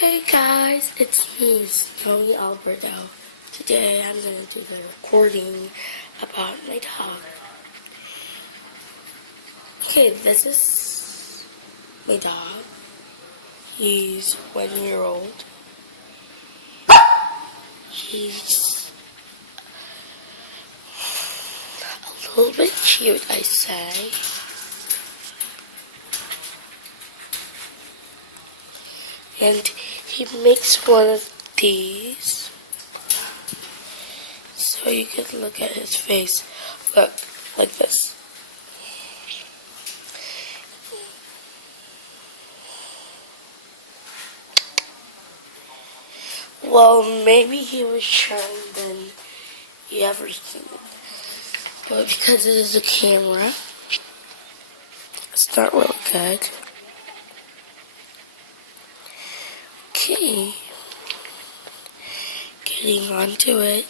Hey guys, it's me, Snowy Alberto. Today I'm going to do the recording about my dog. Okay, this is my dog. He's 1 year old. He's a little bit cute, I say. And he makes one of these. So you can look at his face. Look, like this. Well, maybe he was trying than you ever seen. But because it is a camera, it's not really good. Okay. Getting onto it.